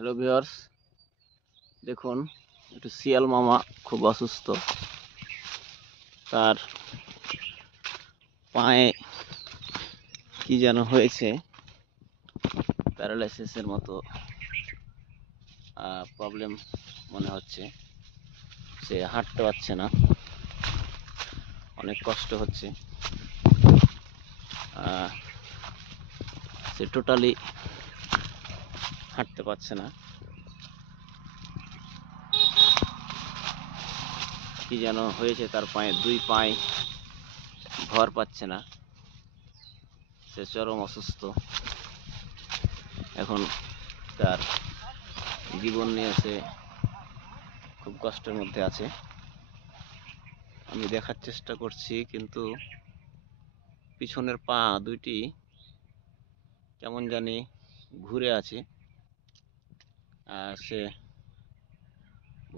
Hello viewers, দেখুন একটু শিয়াল মামা খুব অসুস্থ। তার পায়ে কি যেন হয়েছে, প্যারালাইসিসের মতো প্রবলেম মনে হচ্ছে। সে হাঁটতে পারছে না, অনেক কষ্ট হচ্ছে। সে টোটালি হাঁটতে পারছে না, কি যেন হয়েছে তার পায়ে, দুই পায়ে ভর পাচ্ছে না। সে চরম অসুস্থ। এখন তার জীবন নিয়ে সে খুব কষ্টের মধ্যে আছে। আমি দেখার চেষ্টা করছি, কিন্তু পিছনের পা দুইটি কেমন জানি ঘুরে আছে, সে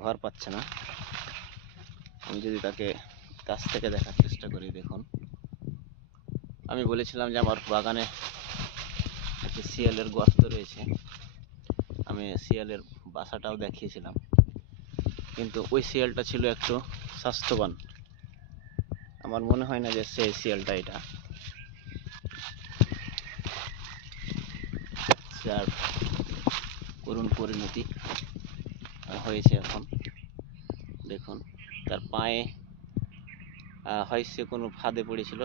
ভর পাচ্ছে না। আমি যদি তাকে কাছ থেকে দেখার চেষ্টা করি, দেখুন, আমি বলেছিলাম যে আমার বাগানে একটি শিয়ালের গর্ত রয়েছে। আমি শিয়ালের বাসাটাও দেখিয়েছিলাম, কিন্তু ওই শিয়ালটা ছিল একটু স্বাস্থ্যবান। আমার মনে হয় না যে সেই শিয়ালটা এটা। যার করুণ পরিণতি হয়েছে এখন। দেখুন, তার পায়ে হয় সে কোনো ফাঁদে পড়েছিল,